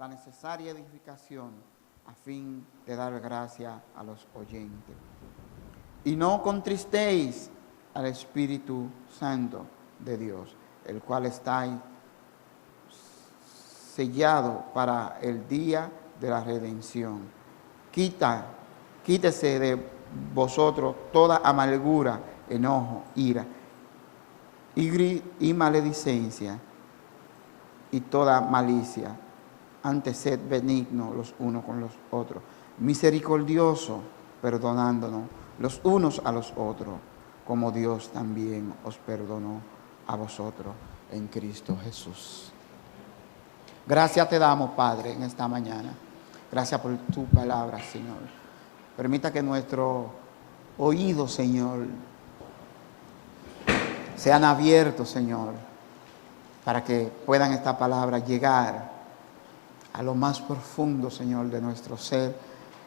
la necesaria edificación a fin de dar gracia a los oyentes. Y no contristéis al Espíritu Santo de Dios, el cual está sellado para el día de la redención. Quítese de vosotros toda amargura, enojo, ira y maledicencia y toda malicia. Antes sed benignos los unos con los otros, misericordiosos, perdonándonos los unos a los otros, como Dios también os perdonó a vosotros en Cristo Jesús. Gracias te damos, Padre, en esta mañana. Gracias por tu palabra, Señor. Permita que nuestros oídos, Señor, sean abiertos, Señor, para que puedan esta palabra llegar a lo más profundo, Señor, de nuestro ser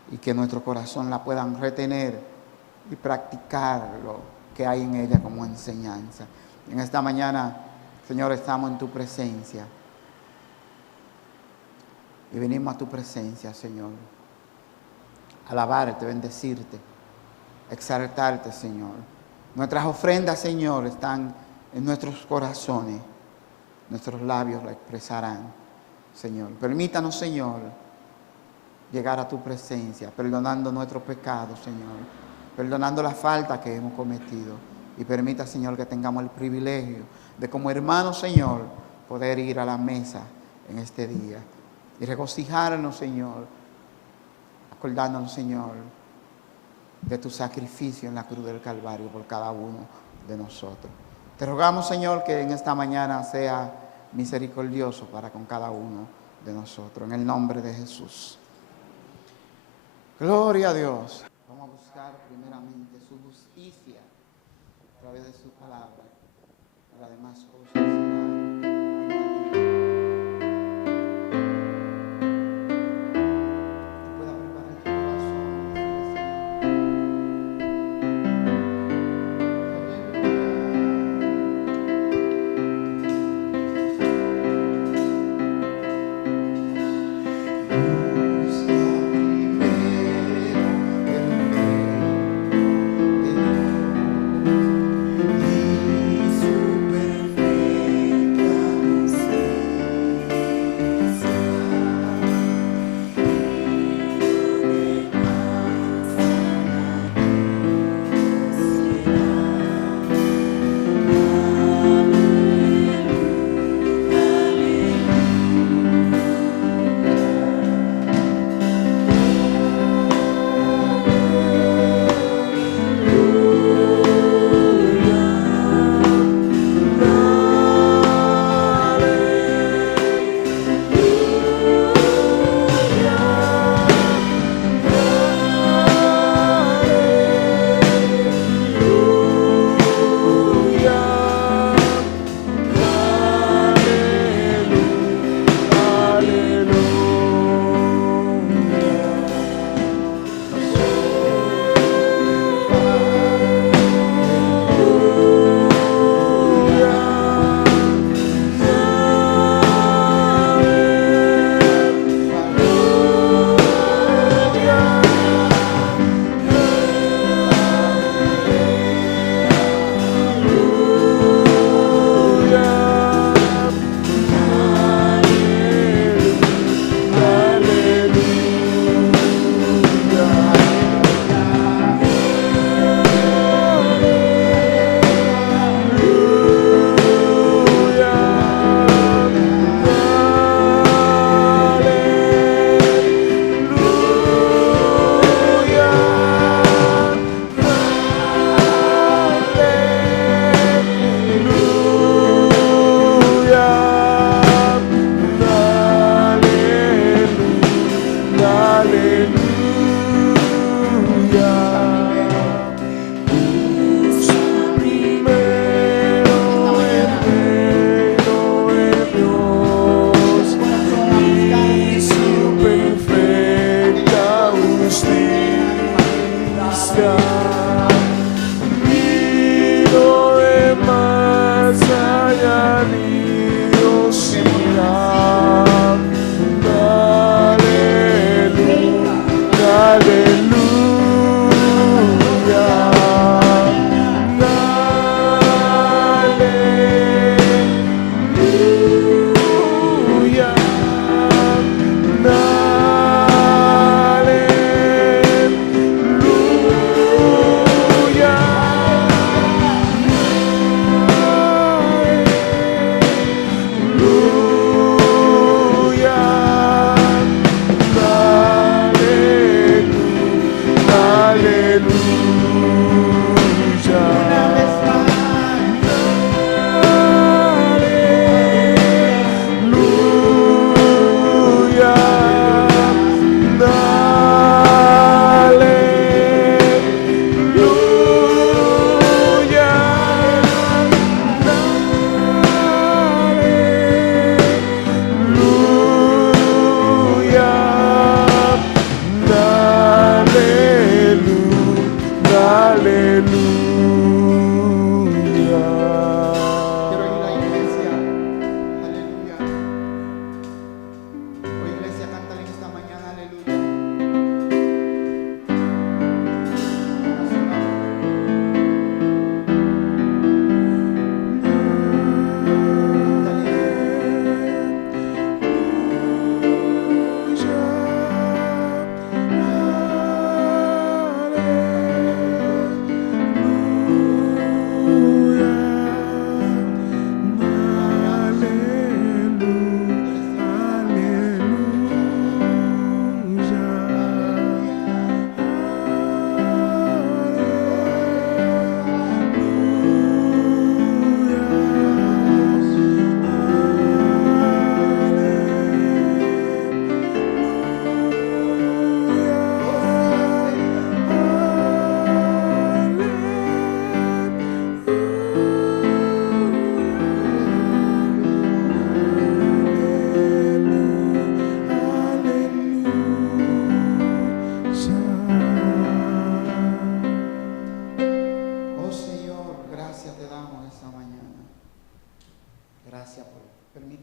y que nuestro corazón la puedan retener y practicar lo que hay en ella como enseñanza. En esta mañana, Señor, estamos en tu presencia y venimos a tu presencia, Señor, alabarte, bendecirte, exaltarte, Señor. Nuestras ofrendas, Señor, están en nuestros corazones, nuestros labios la expresarán, Señor. Permítanos, Señor, llegar a tu presencia, perdonando nuestros pecados, Señor, perdonando la falta que hemos cometido. Y permita, Señor, que tengamos el privilegio de, como hermanos, Señor, poder ir a la mesa en este día y regocijarnos, Señor, acordándonos, Señor, de tu sacrificio en la cruz del Calvario por cada uno de nosotros. Te rogamos, Señor, que en esta mañana sea misericordioso para con cada uno de nosotros, en el nombre de Jesús. Gloria a Dios. Vamos a buscar primeramente su justicia a través de su palabra. Las demás cosas serán añadidas. Pueda preparar tu corazón y decirle, Señor,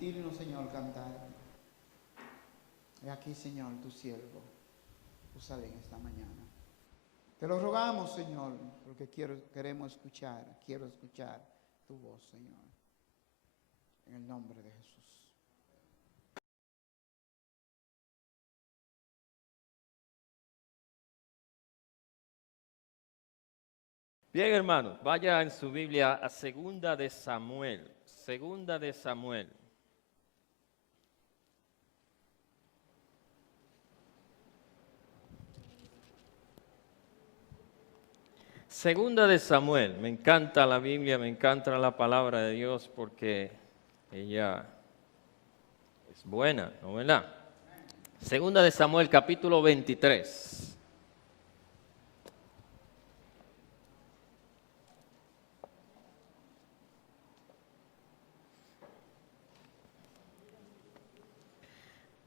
permitirnos, Señor, cantar. Y aquí, Señor, tu siervo, úsale en esta mañana. Te lo rogamos, Señor, porque quiero escuchar tu voz, Señor. En el nombre de Jesús. Bien, hermanos, vaya en su Biblia a Segunda de Samuel. Segunda de Samuel. Segunda de Samuel. Me encanta la Biblia, me encanta la palabra de Dios porque ella es buena, ¿no verdad? Segunda de Samuel, capítulo 23.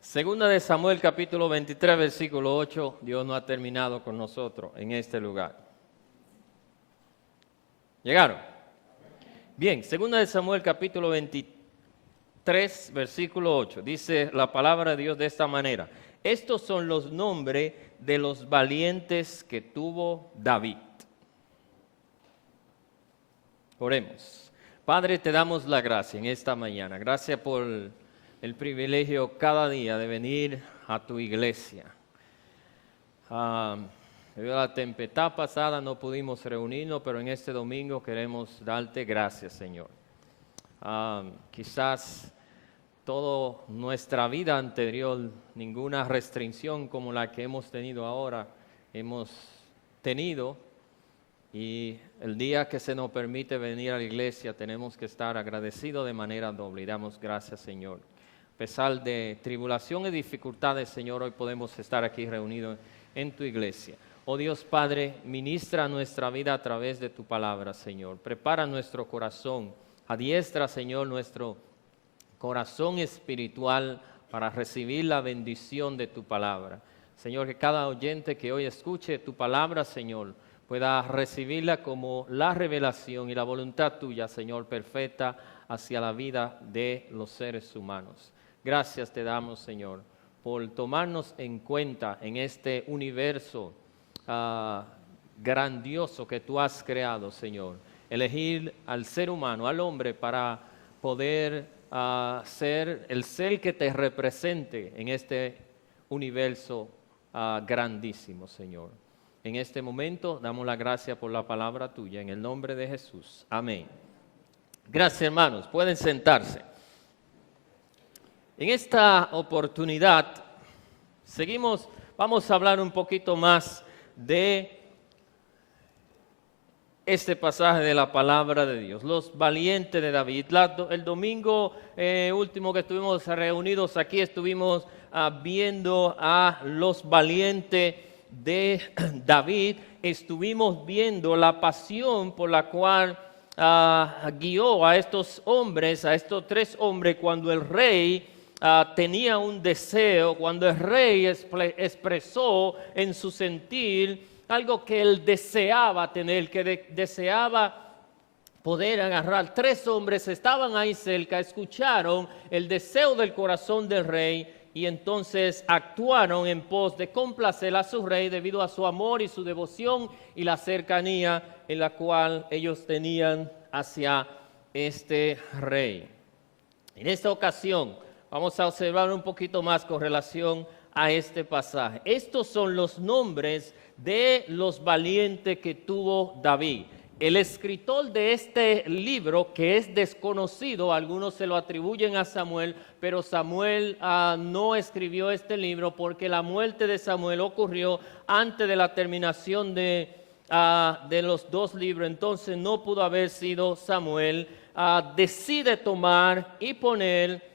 Segunda de Samuel, capítulo 23, versículo 8. Dios no ha terminado con nosotros en este lugar. ¿Llegaron? Bien, segunda de Samuel, capítulo 23, versículo 8. Dice la palabra de Dios de esta manera. Estos son los nombres de los valientes que tuvo David. Oremos. Padre, te damos la gracia en esta mañana. Gracias por el privilegio cada día de venir a tu iglesia. Debido a la tempestad pasada no pudimos reunirnos, pero en este domingo queremos darte gracias, Señor. Quizás toda nuestra vida anterior, ninguna restricción como la que hemos tenido ahora, hemos tenido. Y el día que se nos permite venir a la iglesia tenemos que estar agradecidos de manera doble. Y damos gracias, Señor. A pesar de tribulación y dificultades, Señor, hoy podemos estar aquí reunidos en tu iglesia. Oh Dios Padre, ministra nuestra vida a través de tu palabra, Señor. Prepara nuestro corazón, adiestra, Señor, nuestro corazón espiritual para recibir la bendición de tu palabra. Señor, que cada oyente que hoy escuche tu palabra, Señor, pueda recibirla como la revelación y la voluntad tuya, Señor, perfecta hacia la vida de los seres humanos. Gracias te damos, Señor, por tomarnos en cuenta en este universo grandioso que tú has creado, Señor. Elegir al ser humano, al hombre, para poder ser el ser que te represente en este universo grandísimo, Señor. En este momento damos la gracia por la palabra tuya, en el nombre de Jesús. Amén. Gracias, hermanos. Pueden sentarse. En esta oportunidad vamos a hablar un poquito más de este pasaje de la palabra de Dios, los valientes de David. El domingo último que estuvimos reunidos aquí, estuvimos viendo a los valientes de David. Estuvimos viendo la pasión por la cual guió a estos hombres, a estos tres hombres, cuando el rey tenía un deseo, cuando el rey expresó en su sentir algo que él deseaba tener, que deseaba poder agarrar. Tres hombres estaban ahí cerca, escucharon el deseo del corazón del rey y entonces actuaron en pos de complacer a su rey debido a su amor y su devoción y la cercanía en la cual ellos tenían hacia este rey. En esta ocasión vamos a observar un poquito más con relación a este pasaje. Estos son los nombres de los valientes que tuvo David. El escritor de este libro, que es desconocido, algunos se lo atribuyen a Samuel, pero Samuel no escribió este libro porque la muerte de Samuel ocurrió antes de la terminación de los dos libros, entonces no pudo haber sido Samuel. Decide tomar y poner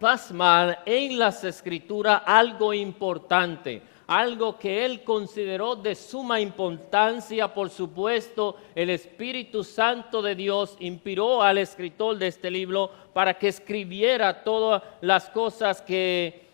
plasmar en las escrituras algo importante, algo que él consideró de suma importancia. Por supuesto, el Espíritu Santo de Dios inspiró al escritor de este libro para que escribiera todas las cosas que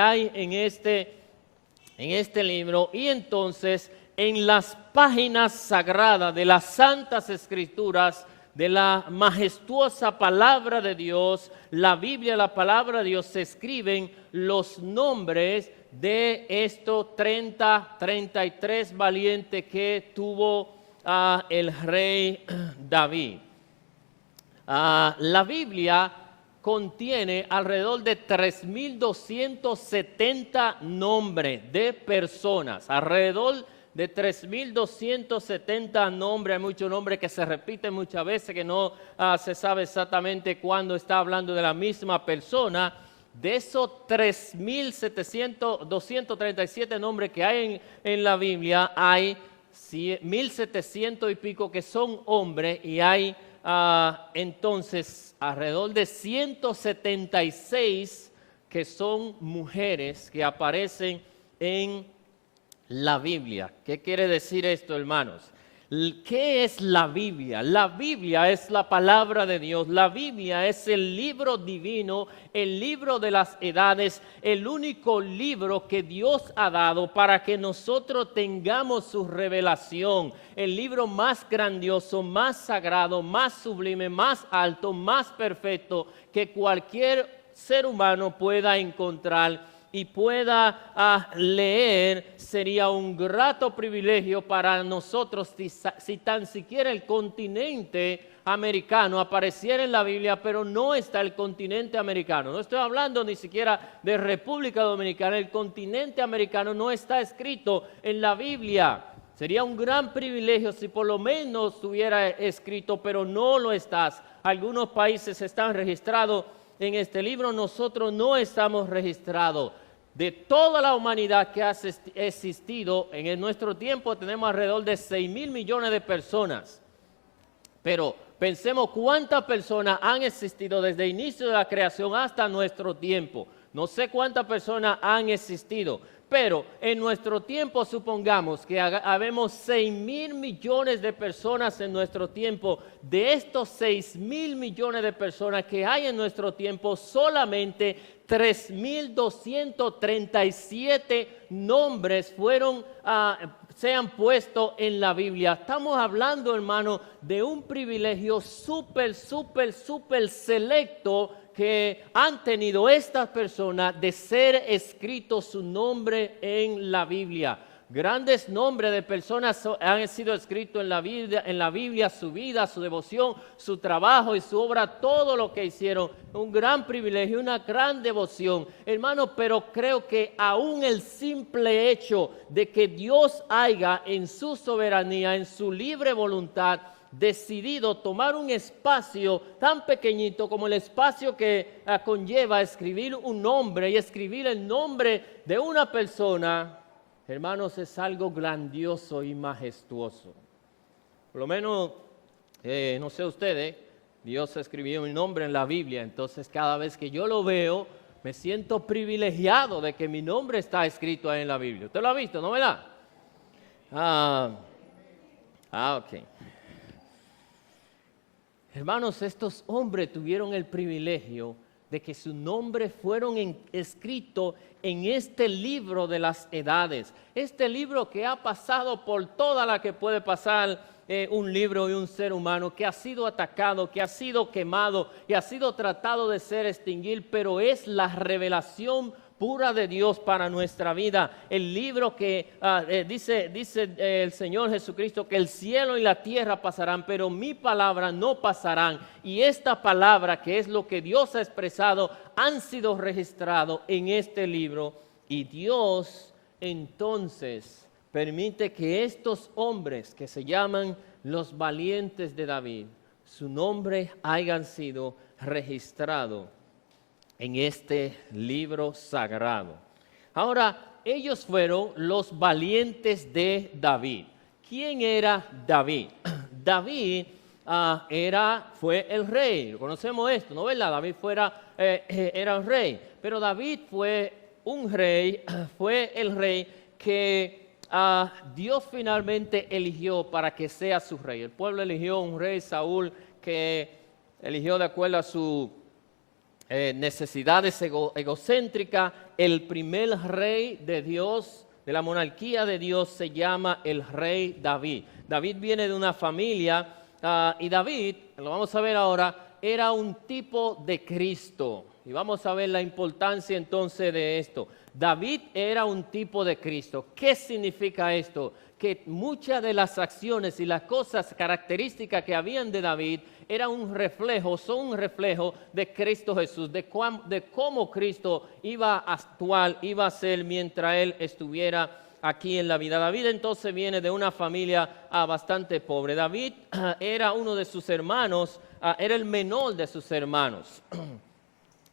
hay en este libro. Y entonces, en las páginas sagradas de las Santas Escrituras, de la majestuosa palabra de Dios, la Biblia, la palabra de Dios, se escriben los nombres de estos 33 valientes que tuvo el rey David. La Biblia contiene alrededor de 3.270 nombres de personas, alrededor de 3.270 nombres. Hay muchos nombres que se repiten muchas veces, que no se sabe exactamente cuándo está hablando de la misma persona. De esos 3.237 nombres que hay en la Biblia, hay 1.700 y pico que son hombres, y hay entonces alrededor de 176 que son mujeres que aparecen en la Biblia. ¿Qué quiere decir esto, hermanos? ¿Qué es la Biblia? La Biblia es la palabra de Dios. La Biblia es el libro divino, el libro de las edades, el único libro que Dios ha dado para que nosotros tengamos su revelación. El libro más grandioso, más sagrado, más sublime, más alto, más perfecto que cualquier ser humano pueda encontrar y pueda leer. Sería un grato privilegio para nosotros si tan siquiera el continente americano apareciera en la Biblia, pero no está el continente americano. No estoy hablando ni siquiera de República Dominicana. El continente americano no está escrito en la Biblia. Sería un gran privilegio si por lo menos estuviera escrito, pero no lo está. Algunos países están registrados en este libro, nosotros no estamos registrados. De toda la humanidad que ha existido, en nuestro tiempo tenemos alrededor de 6.000 millones de personas. Pero pensemos cuántas personas han existido desde el inicio de la creación hasta nuestro tiempo. No sé cuántas personas han existido, pero en nuestro tiempo supongamos que habemos 6.000 millones de personas en nuestro tiempo. De estos 6.000 millones de personas que hay en nuestro tiempo, solamente 3.237 nombres se han puesto en la Biblia. Estamos hablando, hermano, de un privilegio súper selecto que han tenido estas personas de ser escrito su nombre en la Biblia. Grandes nombres de personas han sido escritos en la Biblia, su vida, su devoción, su trabajo y su obra, todo lo que hicieron. Un gran privilegio, una gran devoción. Hermano, pero creo que aún el simple hecho de que Dios haya en su soberanía, en su libre voluntad, decidido tomar un espacio tan pequeñito como el espacio que conlleva escribir un nombre y escribir el nombre de una persona, hermanos, es algo grandioso y majestuoso. Por lo menos, no sé ustedes, Dios escribió mi nombre en la Biblia, entonces cada vez que yo lo veo, me siento privilegiado de que mi nombre está escrito ahí en la Biblia. ¿Usted lo ha visto, no, verdad? Ok. Hermanos, estos hombres tuvieron el privilegio de que su nombre fueron escritos en este libro de las edades. Este libro que ha pasado por toda la que puede pasar un libro y un ser humano, que ha sido atacado, que ha sido quemado y ha sido tratado de ser extinguido, pero es la revelación pura de Dios para nuestra vida. El libro que dice el Señor Jesucristo que el cielo y la tierra pasarán, pero mi palabra no pasarán. Y esta palabra, que es lo que Dios ha expresado, han sido registrados en este libro. Y Dios entonces permite que estos hombres que se llaman los valientes de David, su nombre hayan sido registrado en este libro sagrado. Ahora, ellos fueron los valientes de David. ¿Quién era David? David fue el rey. Conocemos esto, ¿no, verdad? David era un rey. Pero David fue un rey, fue el rey que Dios finalmente eligió para que sea su rey. El pueblo eligió un rey, Saúl, que eligió de acuerdo a su necesidades egocéntricas. El primer rey de Dios, de la monarquía de Dios, se llama el rey David. David viene de una familia y David lo vamos a ver ahora, era un tipo de Cristo. Y vamos a ver la importancia entonces de esto. David era un tipo de Cristo. ¿Qué significa esto? Que muchas de las acciones y las cosas características que habían de David eran un reflejo, son un reflejo de Cristo Jesús, de cómo Cristo iba a actuar, iba a ser mientras Él estuviera aquí en la vida. David entonces viene de una familia bastante pobre. David era uno de sus hermanos, era el menor de sus hermanos.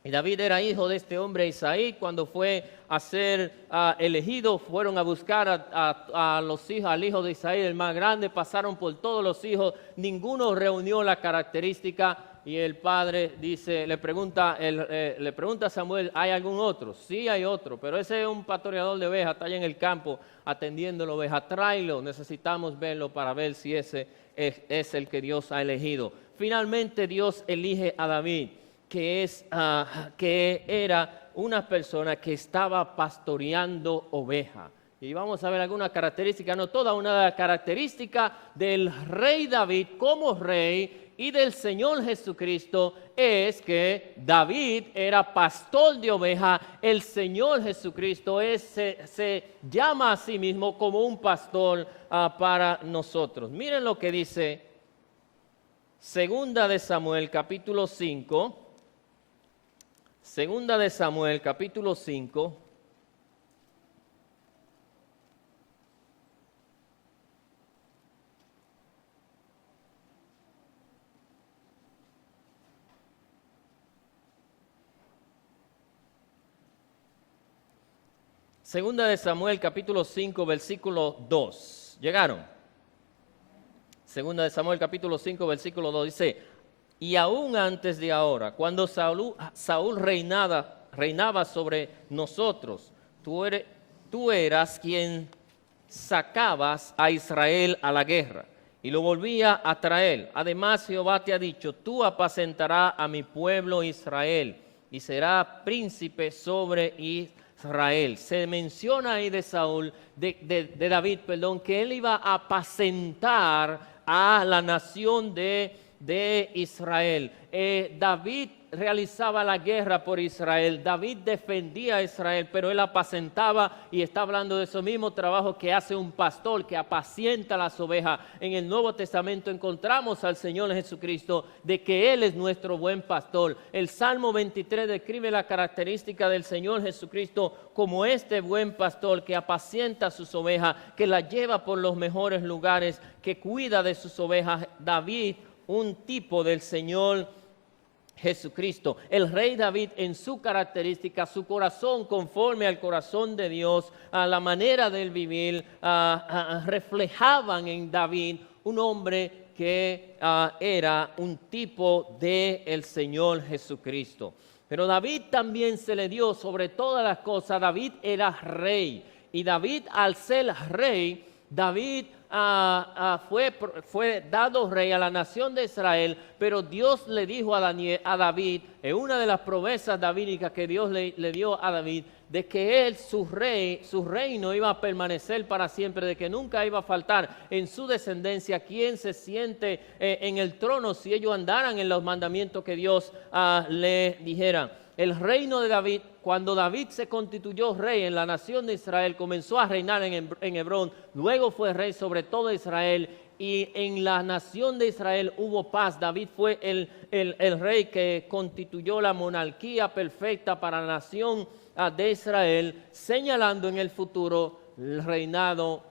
Y David era hijo de este hombre Isaí. Cuando fue a ser elegido, fueron a buscar a los hijos, al hijo de Isaí, el más grande, pasaron por todos los hijos, ninguno reunió la característica. Y el padre dice, le pregunta a Samuel, ¿hay algún otro? Sí, hay otro, pero ese es un pastoreador de ovejas, está allá en el campo atendiendo la oveja. Tráelo, necesitamos verlo para ver si ese es el que Dios ha elegido. Finalmente Dios elige a David, que era una persona que estaba pastoreando ovejas. Y vamos a ver algunas características, no toda, una característica del rey David como rey y del Señor Jesucristo es que David era pastor de ovejas. El Señor Jesucristo se llama a sí mismo como un pastor para nosotros. Miren lo que dice Segunda de Samuel capítulo 5. Segunda de Samuel, capítulo 5. Segunda de Samuel, capítulo 5, versículo 2. ¿Llegaron? Segunda de Samuel, capítulo 5, versículo 2 dice: y aún antes de ahora, cuando Saúl reinaba sobre nosotros, tú eras quien sacabas a Israel a la guerra y lo volvía a traer. Además, Jehová te ha dicho, tú apacentarás a mi pueblo Israel y será príncipe sobre Israel. Se menciona ahí de Saúl, de David, que él iba a apacentar a la nación de Israel. David realizaba la guerra por Israel, David defendía a Israel, pero él apacentaba, y está hablando de ese mismo trabajo que hace un pastor que apacienta las ovejas. En el Nuevo Testamento encontramos al Señor Jesucristo, de que Él es nuestro buen pastor. El Salmo 23 describe la característica del Señor Jesucristo como este buen pastor que apacienta sus ovejas, que las lleva por los mejores lugares, que cuida de sus ovejas. David, un tipo del Señor Jesucristo. El rey David, en su característica, su corazón conforme al corazón de Dios, a la manera de vivir, reflejaban en David un hombre que era un tipo del Señor Jesucristo. Pero David también se le dio sobre todas las cosas. David era rey, y David, al ser rey, David fue dado rey a la nación de Israel, pero Dios le dijo a David, en una de las promesas davídicas que Dios le dio a David, de que él, su reino iba a permanecer para siempre, de que nunca iba a faltar en su descendencia quien se siente en el trono si ellos andaran en los mandamientos que Dios le dijera. El reino de David, cuando David se constituyó rey en la nación de Israel, comenzó a reinar en Hebrón, luego fue rey sobre todo Israel, y en la nación de Israel hubo paz. David fue el rey que constituyó la monarquía perfecta para la nación de Israel, señalando en el futuro el reinado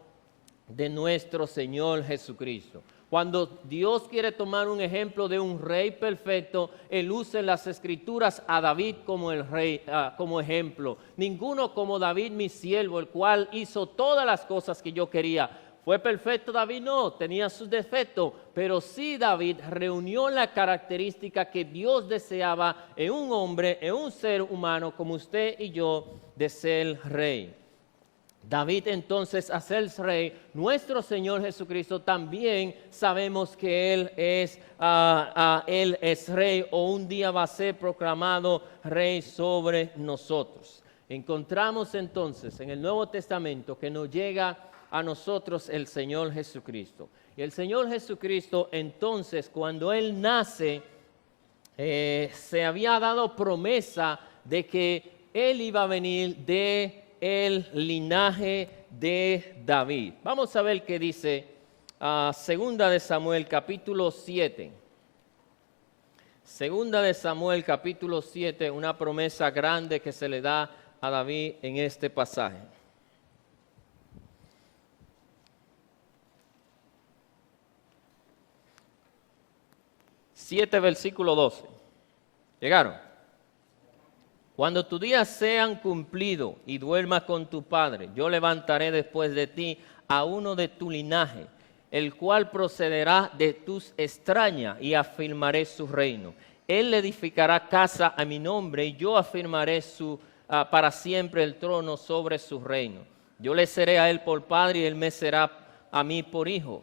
de nuestro Señor Jesucristo. Cuando Dios quiere tomar un ejemplo de un rey perfecto, Él usa en las Escrituras a David como el rey, como ejemplo. Ninguno como David, mi siervo, el cual hizo todas las cosas que yo quería. ¿Fue perfecto David? No, tenía sus defectos, pero sí David reunió la característica que Dios deseaba en un hombre, en un ser humano como usted y yo, de ser rey. David entonces, a ser rey, nuestro Señor Jesucristo también sabemos que Él es rey, o un día va a ser proclamado rey sobre nosotros. Encontramos entonces en el Nuevo Testamento que nos llega a nosotros el Señor Jesucristo. Y el Señor Jesucristo, entonces, cuando Él nace, se había dado promesa de que Él iba a venir de el linaje de David. Vamos a ver qué dice Segunda de Samuel, capítulo 7. Segunda de Samuel, capítulo 7, una promesa grande que se le da a David en este pasaje. 7, versículo 12. ¿Llegaron? Cuando tus días sean cumplidos y duermas con tu padre, yo levantaré después de ti a uno de tu linaje, el cual procederá de tus extrañas, y afirmaré su reino. Él edificará casa a mi nombre, y yo afirmaré para siempre el trono sobre su reino. Yo le seré a él por padre, y él me será a mí por hijo.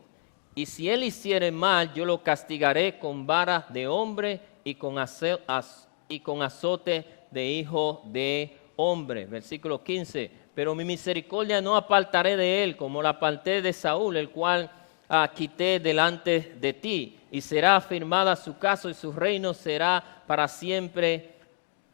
Y si él hiciere mal, yo lo castigaré con vara de hombre y con azote de hijo de hombre. Versículo 15. Pero mi misericordia no apartaré de él, como la aparté de Saúl, el cual quité delante de ti. Y será afirmada su casa, y su reino será para siempre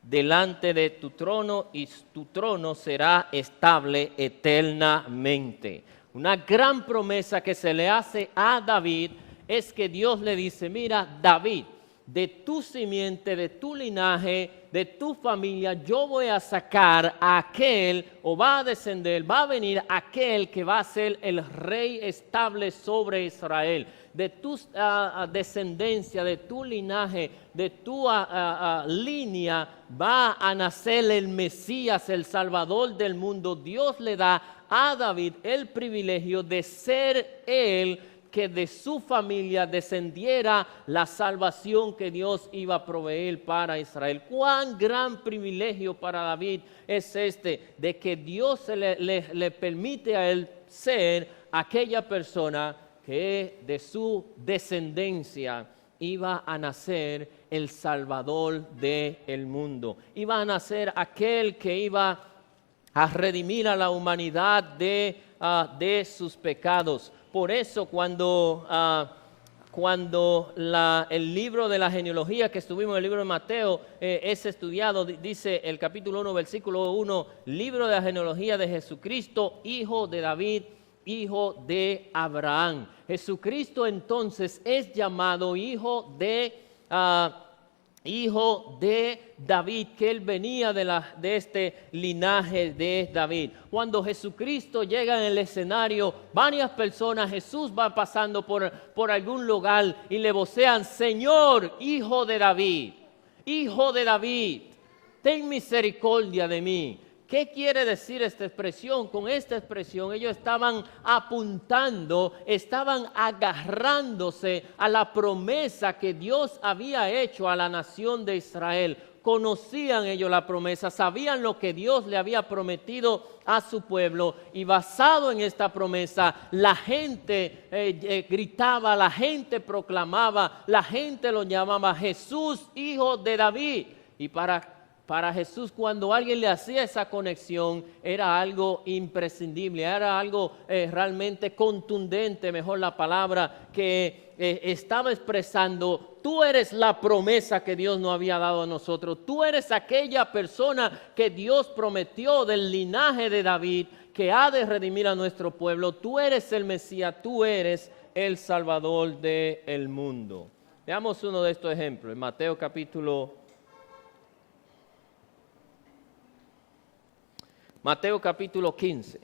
delante de tu trono, y tu trono será estable eternamente. Una gran promesa que se le hace a David es que Dios le dice: mira, David, de tu simiente, de tu linaje, de tu familia, yo voy a sacar a aquel, o va a descender, va a venir aquel que va a ser el rey estable sobre Israel. De tu descendencia, de tu linaje, de tu línea, va a nacer el Mesías, el Salvador del mundo. Dios le da a David el privilegio de ser él, que de su familia descendiera la salvación que Dios iba a proveer para Israel. Cuán gran privilegio para David es este, de que Dios le permite a él ser aquella persona que de su descendencia iba a nacer el Salvador del mundo. Iba a nacer aquel que iba a redimir a la humanidad de sus pecados. Por eso cuando el libro de la genealogía que estuvimos en el libro de Mateo es estudiado, dice el capítulo 1, versículo 1, libro de la genealogía de Jesucristo, hijo de David, hijo de Abraham. Jesucristo entonces es llamado hijo de David, que él venía de este linaje de David. Cuando Jesucristo llega en el escenario, varias personas, Jesús va pasando por algún lugar y le vocean: Señor, hijo de David, ten misericordia de mí. ¿Qué quiere decir esta expresión? Con esta expresión ellos estaban apuntando, estaban agarrándose a la promesa que Dios había hecho a la nación de Israel. Conocían ellos la promesa, sabían lo que Dios le había prometido a su pueblo, y basado en esta promesa, la gente gritaba, la gente proclamaba, la gente lo llamaba Jesús, hijo de David. Y para Jesús, cuando alguien le hacía esa conexión, era algo imprescindible, era algo realmente contundente, mejor la palabra, que estaba expresando: tú eres la promesa que Dios nos había dado a nosotros, tú eres aquella persona que Dios prometió del linaje de David, que ha de redimir a nuestro pueblo, tú eres el Mesías, tú eres el Salvador del mundo. Veamos uno de estos ejemplos, en Mateo capítulo 15.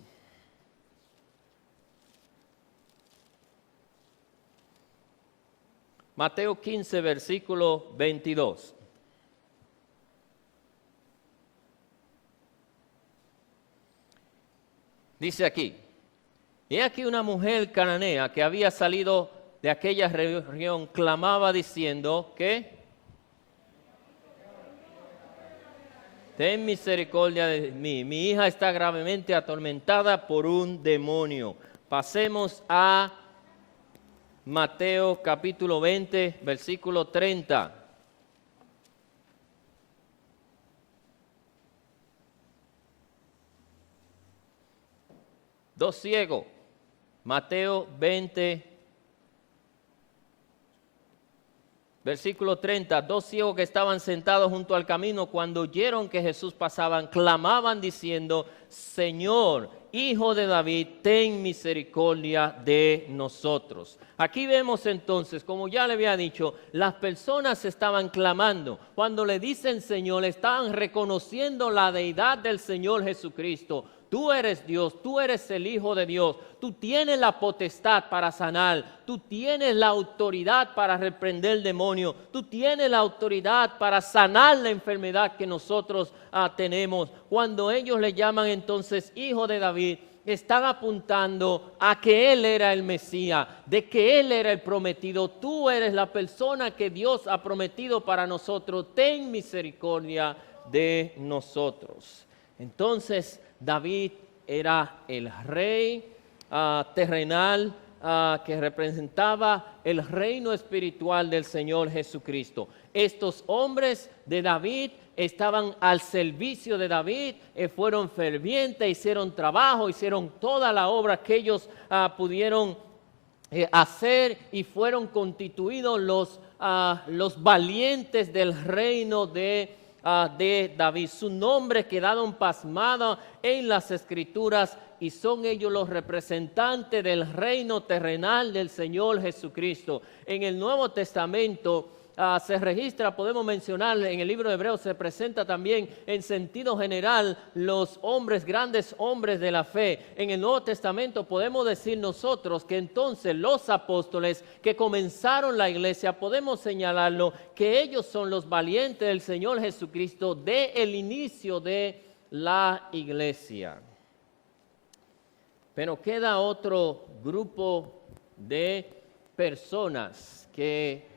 Mateo 15, versículo 22. Dice aquí: y aquí una mujer cananea que había salido de aquella región clamaba diciendo que ten misericordia de mí, mi hija está gravemente atormentada por un demonio. Pasemos a Mateo capítulo 20, versículo 30. Dos ciegos Mateo 20, versículo 30, 2 ciegos que estaban sentados junto al camino, cuando oyeron que Jesús pasaba, clamaban diciendo, Señor, Hijo de David, ten misericordia de nosotros. Aquí vemos entonces, como ya le había dicho, las personas estaban clamando. Cuando le dicen Señor, estaban reconociendo la deidad del Señor Jesucristo. Tú eres Dios, tú eres el Hijo de Dios, tú tienes la potestad para sanar, tú tienes la autoridad para reprender el demonio, tú tienes la autoridad para sanar la enfermedad que nosotros tenemos. Cuando ellos le llaman entonces Hijo de David, están apuntando a que Él era el Mesías, de que Él era el prometido. Tú eres la persona que Dios ha prometido para nosotros, ten misericordia de nosotros. Entonces, David era el rey terrenal que representaba el reino espiritual del Señor Jesucristo. Estos hombres de David estaban al servicio de David, fueron fervientes, hicieron trabajo, hicieron toda la obra que ellos pudieron hacer y fueron constituidos los valientes del reino de David. Su nombre quedaron pasmados en las Escrituras y son ellos los representantes del reino terrenal del Señor Jesucristo. En el Nuevo Testamento se registra, podemos mencionar, en el libro de Hebreos se presenta también en sentido general los hombres, grandes hombres de la fe. En el Nuevo Testamento podemos decir nosotros que entonces los apóstoles que comenzaron la iglesia, podemos señalarlo, que ellos son los valientes del Señor Jesucristo de el inicio de la iglesia. Pero queda otro grupo de personas que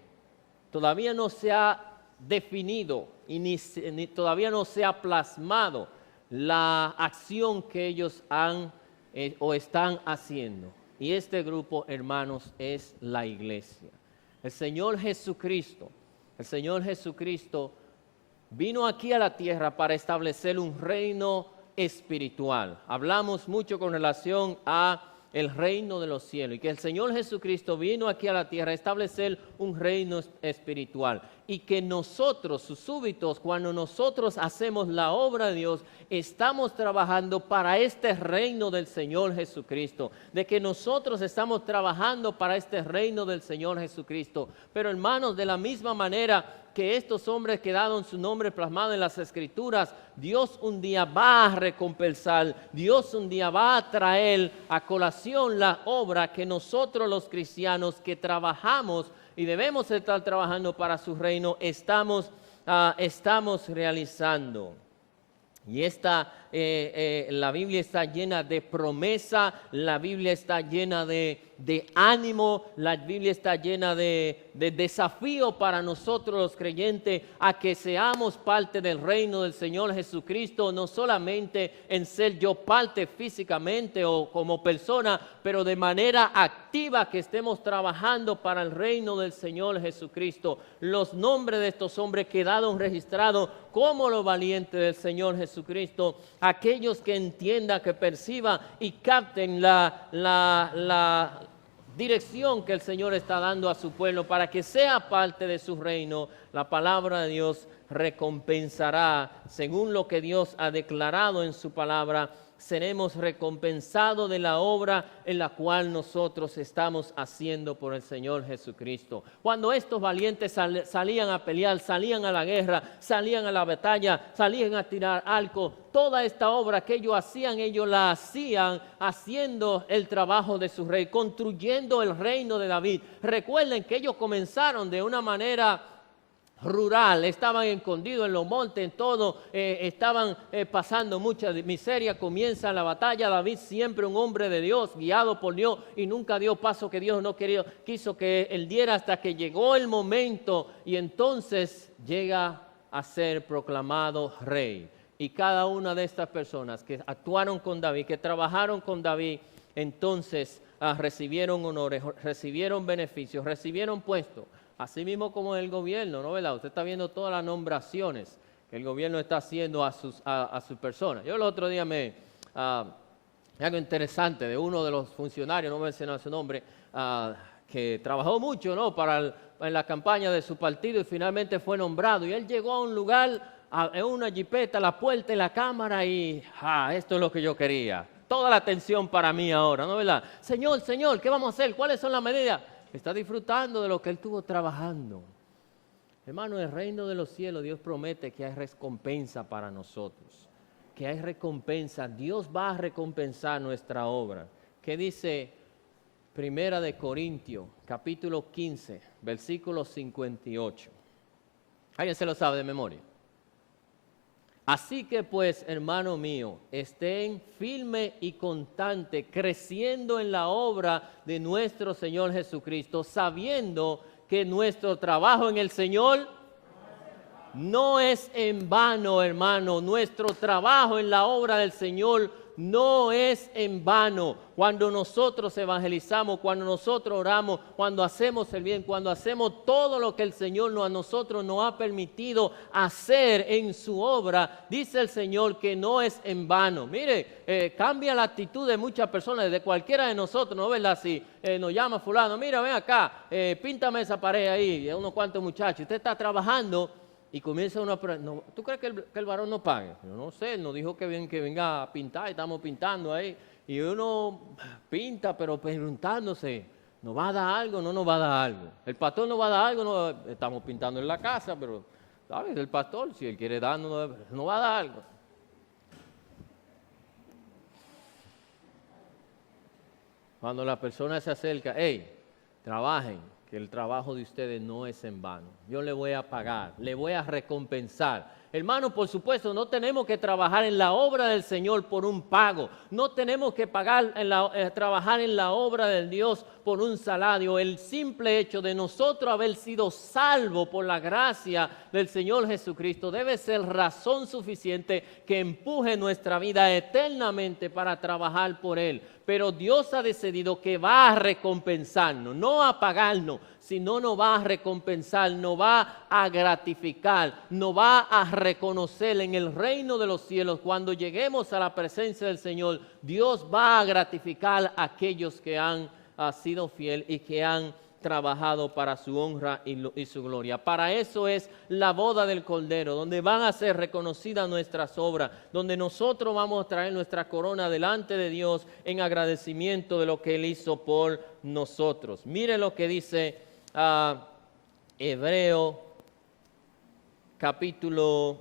todavía no se ha definido y todavía no se ha plasmado la acción que ellos han o están haciendo. Y este grupo, hermanos, es la iglesia. El Señor Jesucristo vino aquí a la tierra para establecer un reino espiritual. Hablamos mucho con relación a el reino de los cielos y que el Señor Jesucristo vino aquí a la tierra a establecer un reino espiritual y que nosotros, sus súbditos, cuando nosotros hacemos la obra de Dios, estamos trabajando para este reino del Señor Jesucristo, de que nosotros estamos trabajando para este reino del Señor Jesucristo. Pero hermanos, de la misma manera que estos hombres quedaron su nombre plasmado en las Escrituras, Dios un día va a recompensar, Dios un día va a traer a colación la obra que nosotros los cristianos que trabajamos y debemos estar trabajando para su reino, estamos realizando. Y la Biblia está llena de promesa, la Biblia está llena de ánimo, la Biblia está llena de desafío para nosotros los creyentes a que seamos parte del reino del Señor Jesucristo, no solamente en ser yo parte físicamente o como persona, pero de manera activa que estemos trabajando para el reino del Señor Jesucristo. Los nombres de estos hombres quedaron registrados como los valientes del Señor Jesucristo, aquellos que entiendan, que perciban y capten la dirección que el Señor está dando a su pueblo para que sea parte de su reino. La palabra de Dios recompensará, según lo que Dios ha declarado en su palabra, seremos recompensados de la obra en la cual nosotros estamos haciendo por el Señor Jesucristo. Cuando estos valientes salían a pelear, salían a la guerra, salían a la batalla, salían a tirar arco, toda esta obra que ellos hacían, ellos la hacían haciendo el trabajo de su rey, construyendo el reino de David. Recuerden que ellos comenzaron de una manera rural, estaban escondidos en los montes, en todo, estaban pasando mucha miseria. Comienza la batalla, David siempre un hombre de Dios, guiado por Dios, y nunca dio paso que Dios no quiso que él diera, hasta que llegó el momento y entonces llega a ser proclamado rey. Y cada una de estas personas que actuaron con David, que trabajaron con David, entonces recibieron honores, recibieron beneficios, recibieron puestos. Así mismo como en el gobierno, ¿no, verdad? Usted está viendo todas las nombraciones que el gobierno está haciendo a sus personas. Yo el otro día algo interesante de uno de los funcionarios, no voy a mencionar su nombre, que trabajó mucho, ¿no?, en la campaña de su partido y finalmente fue nombrado. Y él llegó a un lugar, en una jipeta, la puerta y la cámara y esto es lo que yo quería. Toda la atención para mí ahora, ¿no, verdad? Señor, Señor, ¿qué vamos a hacer? ¿Cuáles son las medidas? Está disfrutando de lo que él estuvo trabajando. Hermano, en el reino de los cielos Dios promete que hay recompensa para nosotros. Que hay recompensa. Dios va a recompensar nuestra obra. ¿Qué dice Primera de Corintios, capítulo 15, versículo 58? ¿Alguien se lo sabe de memoria? Así que pues, hermano mío, estén firme y constante, creciendo en la obra de nuestro Señor Jesucristo, sabiendo que nuestro trabajo en el Señor no es en vano, hermano. Nuestro trabajo en la obra del Señor no es en vano. Cuando nosotros evangelizamos, cuando nosotros oramos, cuando hacemos el bien, cuando hacemos todo lo que el Señor a nosotros nos ha permitido hacer en su obra, dice el Señor que no es en vano. Mire, cambia la actitud de muchas personas, de cualquiera de nosotros, ¿no? ¿Verdad? Si nos llama fulano, mira, ven acá, píntame esa pared ahí, unos cuantos muchachos, usted está trabajando. Y comienza una no, ¿tú crees que el varón no pague? Yo no sé, él nos dijo que venga a pintar, y estamos pintando ahí. Y uno pinta, pero preguntándose, ¿nos va a dar algo o no nos va a dar algo? El pastor nos va a dar algo, no, estamos pintando en la casa, pero, ¿sabes? El pastor, si él quiere darnos, nos va a dar algo. Cuando la persona se acerca, hey, trabajen. Que el trabajo de ustedes no es en vano. Yo le voy a pagar, le voy a recompensar. Hermano, por supuesto, no tenemos que trabajar en la obra del Señor por un pago. No tenemos que trabajar en la obra del Dios por un salario. El simple hecho de nosotros haber sido salvos por la gracia del Señor Jesucristo debe ser razón suficiente que empuje nuestra vida eternamente para trabajar por Él. Pero Dios ha decidido que va a recompensarnos, no a pagarnos, sino nos va a recompensar, nos va a gratificar, nos va a reconocer en el reino de los cielos. Cuando lleguemos a la presencia del Señor, Dios va a gratificar a aquellos que han sido fieles y que han trabajado para su honra y su gloria. Para eso es la boda del Cordero, donde van a ser reconocidas nuestras obras, donde nosotros vamos a traer nuestra corona delante de Dios en agradecimiento de lo que Él hizo por nosotros. Mire lo que dice Hebreo capítulo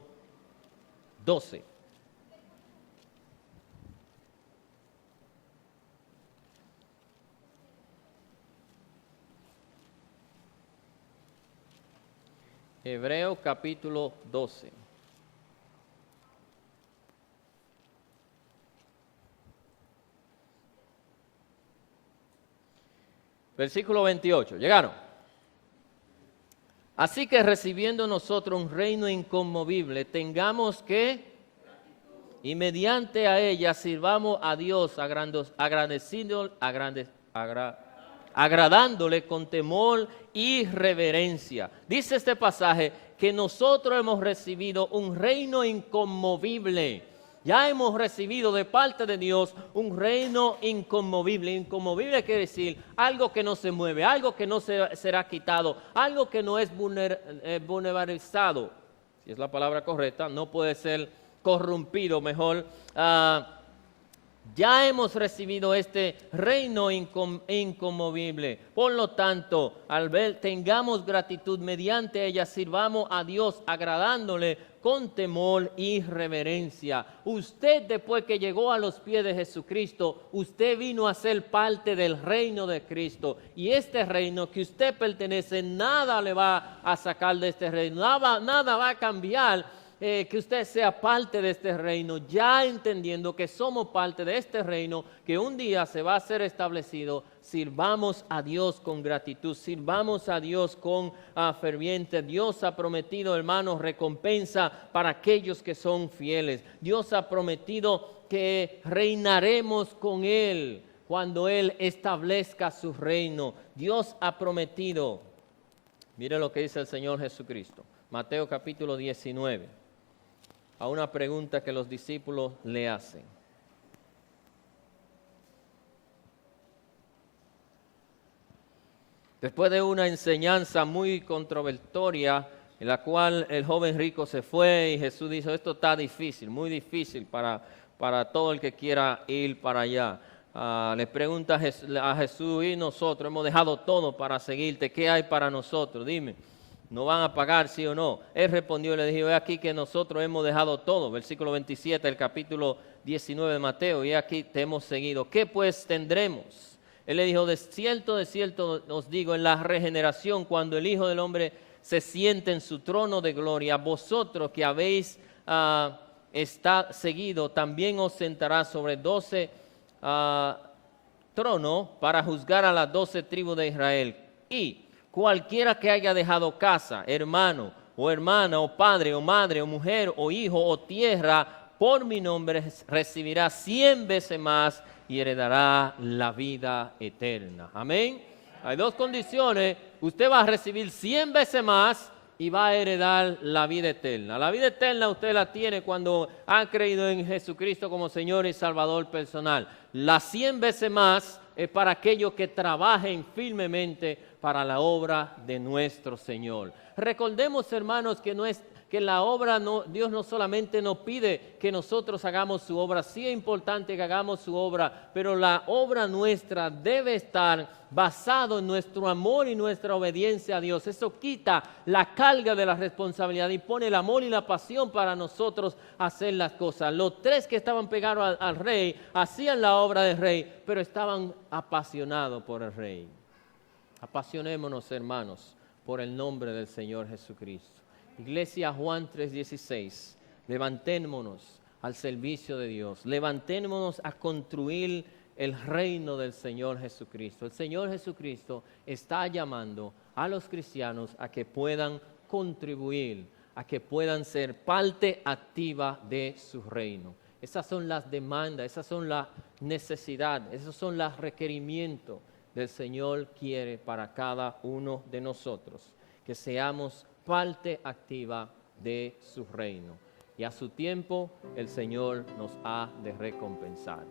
12. Hebreo capítulo 12. Versículo 28. ¿Llegaron? Así que recibiendo nosotros un reino inconmovible, tengamos que, y mediante a ella sirvamos a Dios agradándole con temor y reverencia. Dice este pasaje que nosotros hemos recibido un reino inconmovible. Ya hemos recibido de parte de Dios un reino inconmovible. Inconmovible quiere decir algo que no se mueve, algo que no será quitado, algo que no es vulnerabilizado. Si es la palabra correcta, no puede ser corrompido, mejor. Ya hemos recibido este reino inconmovible. Por lo tanto, al ver, tengamos gratitud mediante ella, sirvamos a Dios agradándole con temor y reverencia. Usted, después que llegó a los pies de Jesucristo, usted vino a ser parte del reino de Cristo. Y este reino que usted pertenece, nada le va a sacar de este reino, nada va a cambiar. Que usted sea parte de este reino, ya entendiendo que somos parte de este reino, que un día se va a ser establecido. Sirvamos a Dios con gratitud, sirvamos a Dios con ferviente. Dios ha prometido, hermanos, recompensa para aquellos que son fieles. Dios ha prometido que reinaremos con Él cuando Él establezca su reino. Dios ha prometido. Mire lo que dice el Señor Jesucristo. Mateo capítulo 19. A una pregunta que los discípulos le hacen. Después de una enseñanza muy controvertoria, en la cual el joven rico se fue y Jesús dijo, esto está difícil, muy difícil para todo el que quiera ir para allá. Le pregunta a Jesús, y nosotros hemos dejado todo para seguirte, ¿qué hay para nosotros? Dime, ¿no van a pagar, sí o no? Él respondió y le dijo, he aquí que nosotros hemos dejado todo, versículo 27 del capítulo 19 de Mateo, y aquí te hemos seguido. ¿Qué pues tendremos? Él le dijo, de cierto os digo, en la regeneración, cuando el Hijo del Hombre se siente en su trono de gloria, vosotros que habéis seguido, también os sentará sobre 12 tronos para juzgar a las 12 tribus de Israel. Y cualquiera que haya dejado casa, hermano o hermana, o padre o madre, o mujer o hijo o tierra, por mi nombre recibirá 100 veces más y heredará la vida eterna. Amén. Hay dos condiciones. Usted va a recibir 100 veces más y va a heredar la vida eterna. La vida eterna usted la tiene cuando ha creído en Jesucristo como Señor y Salvador personal. Las 100 veces más es para aquellos que trabajen firmemente para la obra de nuestro Señor. Recordemos, hermanos, que la obra, Dios no solamente nos pide que nosotros hagamos su obra, sí es importante que hagamos su obra, pero la obra nuestra debe estar basado en nuestro amor y nuestra obediencia a Dios. Eso quita la carga de la responsabilidad y pone el amor y la pasión para nosotros hacer las cosas. Los tres que estaban pegados al rey hacían la obra del rey, pero estaban apasionados por el rey. Apasionémonos, hermanos, por el nombre del Señor Jesucristo. Iglesia, Juan 3:16, levantémonos al servicio de Dios, levantémonos a construir el reino del Señor Jesucristo. El Señor Jesucristo está llamando a los cristianos a que puedan contribuir, a que puedan ser parte activa de su reino. Esas son las demandas, esas son las necesidades, esos son los requerimientos del Señor quiere para cada uno de nosotros, que seamos parte activa de su reino. Y a su tiempo el Señor nos ha de recompensar.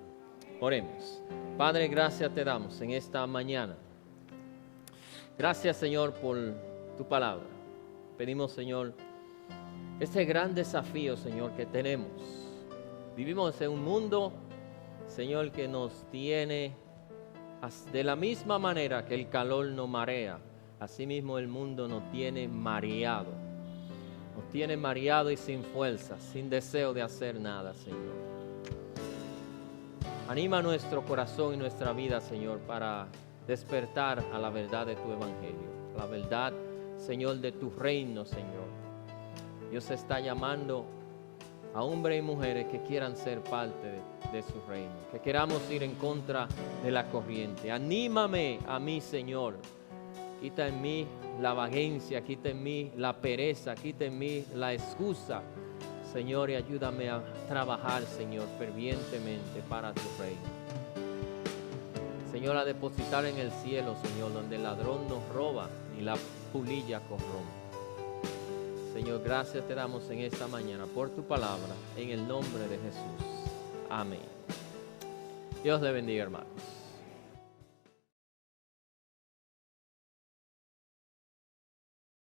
Oremos. Padre, gracias te damos en esta mañana. Gracias, Señor, por tu palabra. Pedimos, Señor, este gran desafío, Señor, que tenemos. Vivimos en un mundo, Señor, que nos tiene de la misma manera que el calor nos marea. Asimismo el mundo nos tiene mareado. Nos tiene mareado y sin fuerza, sin deseo de hacer nada, Señor. Anima nuestro corazón y nuestra vida, Señor, para despertar a la verdad de tu evangelio. La verdad, Señor, de tu reino, Señor. Dios está llamando a hombres y mujeres que quieran ser parte de su reino. Que queramos ir en contra de la corriente. Anímame a mí, Señor. Quita en mí la vagancia, quita en mí la pereza, quita en mí la excusa, Señor, y ayúdame a trabajar, Señor, fervientemente para tu reino. Señor, a depositar en el cielo, Señor, donde el ladrón no roba ni la polilla corrompe. Señor, gracias te damos en esta mañana por tu palabra, en el nombre de Jesús. Amén. Dios le bendiga, hermanos.